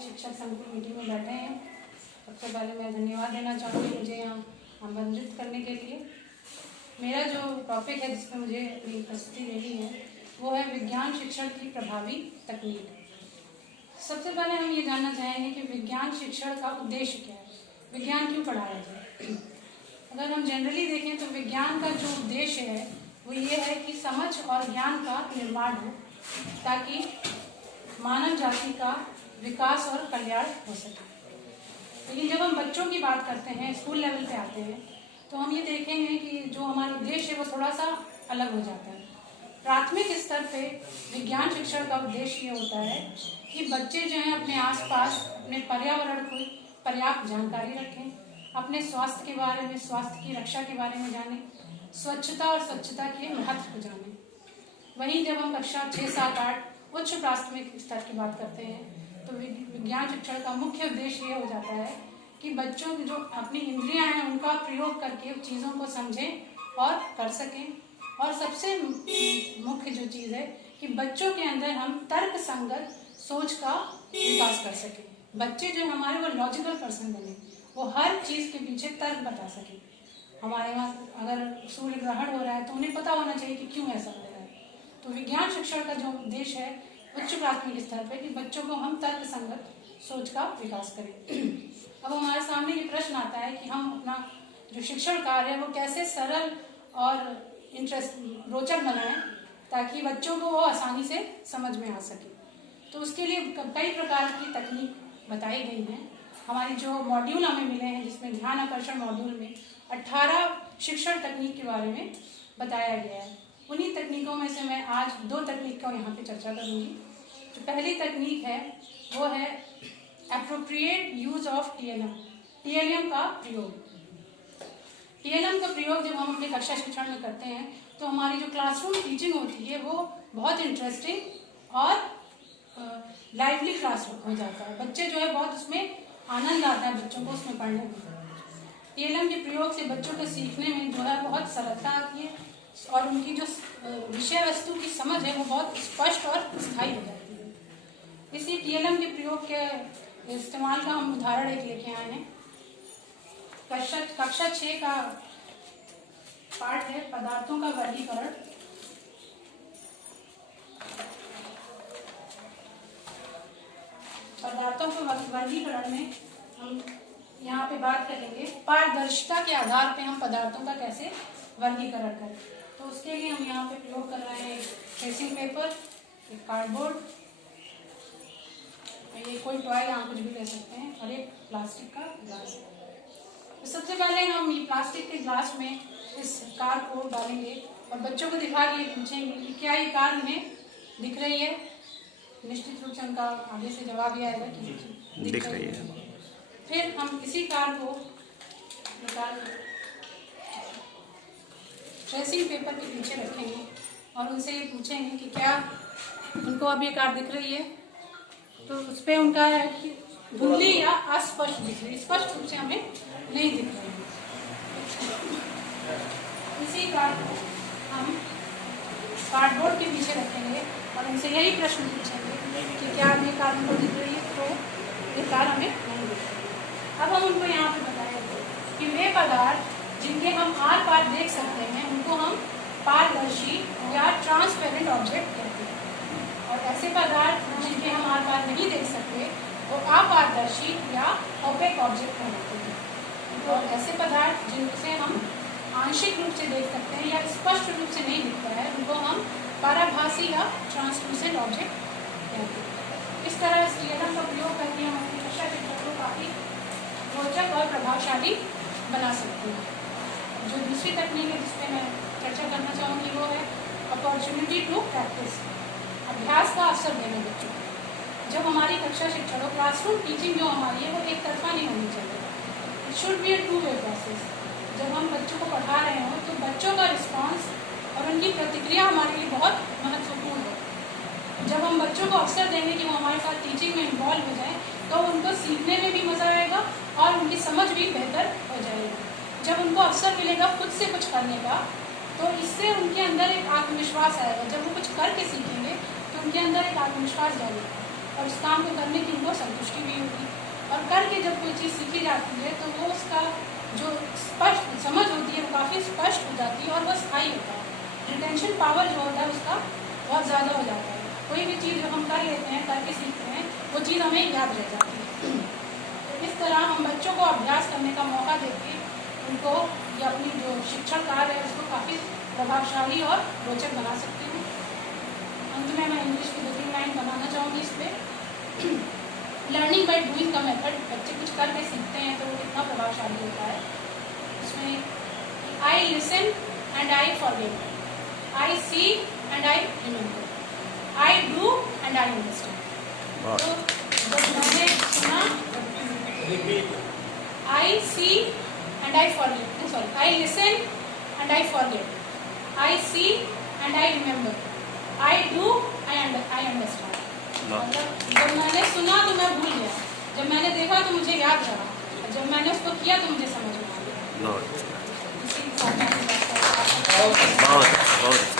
शिक्षक संघ की मीटिंग में बैठे हैं। सबसे पहले मैं धन्यवाद देना चाहूँगी मुझे यहाँ आमंत्रित करने के लिए। मेरा जो टॉपिक है जिसमें मुझे अपनी प्रस्तुति देनी है वो है विज्ञान शिक्षण की प्रभावी तकनीक। सबसे पहले हम ये जानना चाहेंगे कि विज्ञान शिक्षण का उद्देश्य क्या है, विज्ञान क्यों पढ़ाया जाए। अगर हम जनरली देखें तो विज्ञान का जो उद्देश्य है वो ये है कि समझ और ज्ञान का निर्माण हो ताकि मानव जाति का विकास और कल्याण हो सके। लेकिन जब हम बच्चों की बात करते हैं, स्कूल लेवल पे आते हैं, तो हम ये देखेंगे कि जो हमारा उद्देश्य है वो थोड़ा सा अलग हो जाता है। प्राथमिक स्तर पे विज्ञान शिक्षण का उद्देश्य ये होता है कि बच्चे जो हैं अपने आसपास अपने पर्यावरण को पर्याप्त जानकारी रखें, अपने स्वास्थ्य के बारे में, स्वास्थ्य की रक्षा के बारे में जानें, स्वच्छता और स्वच्छता के महत्व को जानें। वहीं जब हम कक्षा 6, 7, 8 उच्च प्राथमिक स्तर की बात करते हैं तो विज्ञान शिक्षण का मुख्य उद्देश्य ये हो जाता है कि बच्चों की जो अपनी इंद्रियां हैं उनका प्रयोग करके चीज़ों को समझें और कर सकें। और सबसे मुख्य जो चीज़ है कि बच्चों के अंदर हम तर्क संगत सोच का विकास कर सकें। बच्चे जो हमारे वो लॉजिकल पर्सन बने, वो हर चीज़ के पीछे तर्क बता सकें। हमारे वहाँ अगर सूर्य ग्रहण हो रहा है तो उन्हें पता होना चाहिए कि क्यों ऐसा हो रहा है। तो विज्ञान शिक्षण का जो उद्देश्य है उच्च प्राथमिक स्तर पर कि बच्चों को हम तर्क संगत सोच का विकास करें। अब हमारे सामने ये प्रश्न आता है कि हम अपना जो शिक्षण कार्य है वो कैसे सरल और रोचक बनाएं ताकि बच्चों को वो आसानी से समझ में आ सके। तो उसके लिए कई प्रकार की तकनीक बताई गई हैं। हमारी जो मॉड्यूल हमें मिले हैं जिसमें ध्यान आकर्षण मॉड्यूल में 18 शिक्षण तकनीक के बारे में बताया गया है। उन्हीं तकनीकों में से मैं आज 2 तकनीक का यहाँ पे चर्चा करूँगी। जो पहली तकनीक है वो है एप्रोप्रिएट यूज ऑफ टीएलएम का प्रयोग। टीएलएम का प्रयोग जब हम अपने कक्षा शिक्षण में करते हैं तो हमारी जो क्लासरूम टीचिंग होती है वो बहुत इंटरेस्टिंग और लाइवली क्लास हो जाता है। बच्चे जो है बहुत उसमें आनंद आता है बच्चों को उसमें पढ़ने में। टीएलएम के प्रयोग से बच्चों के सीखने में जो है बहुत सरलता आती है और उनकी जो विषय वस्तु की समझ है वो बहुत स्पष्ट और स्थायी हो जाती है। इसी टीएलएम के प्रयोग के इस्तेमाल का हम उदाहरण एक लेके आए हैं। कक्षा 6 का पाठ है पदार्थों का वर्गीकरण। पदार्थों के वर्गीकरण में हम यहाँ पे बात करेंगे पारदर्शिता के आधार पे हम पदार्थों का कैसे वर्गीकरण करें। तो उसके लिए हम यहाँ पे प्रयोग कर रहे हैं ट्रेसिंग पेपर, एक कार्डबोर्ड, ये कोई टॉय यहाँ कुछ भी ले सकते हैं, और एक प्लास्टिक का ग्लास। तो सबसे पहले हम ये प्लास्टिक के ग्लास में इस कार को डालेंगे और बच्चों को दिखा के पूछेंगे कि क्या ये कार उन्हें दिख रही है। निश्चित रूप से उनका आगे से जवाब यह आएगा कि दिख रही है। फिर हम इसी कार को निकाल ट्रेसिंग पेपर के पीछे रखेंगे और उनसे ये पूछेंगे कि क्या उनको अब ये कार दिख रही है। तो उस पर उनका है कि धुंधली या अस्पष्ट दिख रही है, स्पष्ट रूप से हमें नहीं दिख रही है। इसी कार को हम कार्डबोर्ड के पीछे रखेंगे और उनसे यही प्रश्न पूछेंगे कि क्या ये कार उनको दिख रही है। तो ये कार हमें नहीं दिख रही। अब हम उनको यहाँ पे बताएंगे कि वे पदार्थ जिनके हम आर पार देख सकते हैं उनको हम पारदर्शी या ट्रांसपेरेंट ऑब्जेक्ट कहते हैं, और ऐसे पदार्थ जिनके हम आर पार नहीं देख सकते वो अपारदर्शी या ओपेक ऑब्जेक्ट कहलाते हैं। और ऐसे पदार्थ जिनसे हम आंशिक रूप से देख सकते हैं या स्पष्ट रूप से नहीं दिखता है उनको हम पराभासी या ट्रांसलूसेंट ऑब्जेक्ट कहते हैं। इस तरह इस टीएलएम का प्रयोग करके हम अपनी कक्षा शिक्षण को काफ़ी रोचक और प्रभावशाली बना सकते हैं। जो दूसरी तकनीक है जिस पर मैं चर्चा करना चाहूँगी वो है अपॉर्चुनिटी टू प्रैक्टिस, अभ्यास का अवसर देना बच्चों को। जब हमारी कक्षा शिक्षण और क्लासरूम टीचिंग जो हमारी है वो एक तरफा नहीं होनी चाहिए। It should be A two way process. जब हम बच्चों को पढ़ा रहे हों तो बच्चों का रिस्पांस और उनकी प्रतिक्रिया हमारे लिए बहुत महत्वपूर्ण है। जब हम बच्चों को अवसर देंगे कि वो हमारे साथ टीचिंग में इन्वॉल्व हो जाए तो उनको सीखने में भी मज़ा आएगा और उनकी समझ भी बेहतर हो जाएगी। जब उनको अवसर मिलेगा खुद से कुछ करने का तो इससे उनके अंदर एक आत्मविश्वास आएगा। जब वो कुछ करके सीखेंगे तो उनके अंदर एक आत्मविश्वास जाएगा और उस काम को करने की उनको संतुष्टि भी चीज़ सीखी जाती है तो वो उसका जो स्पष्ट समझ होती है वो काफ़ी स्पष्ट हो जाती है और वो स्थायी होता है। रिटेंशन पावर जो होता है उसका बहुत ज़्यादा हो जाता है। कोई भी चीज़ जो हम कर लेते हैं, करके सीखते हैं, वो चीज़ हमें याद रह जाती है। तो इस तरह हम बच्चों को अभ्यास करने का मौका देके उनको ये अपनी जो शिक्षण कार्य है उसको काफ़ी प्रभावशाली और रोचक बना सकती हूँ। अंत में मैं इंग्लिश की 2-3 लाइन बनाना चाहूँगी इस पर। लर्निंग बाय डूइंग का मेथड, बच्चे कुछ करके सीखते हैं तो वो कितना प्रभावशाली होता है। उसमें I listen and I forget, I see and I remember, I do and I understand. तो जब मैंने सुना I see and I forget, sorry, I listen and I forget, I see and I remember, I do I understand. मतलब जब मैंने सुना तो मैं भूल गया, जब मैंने देखा तो मुझे याद रहा, जब मैंने उसको किया तो मुझे समझ में आ गया। इसी के साथ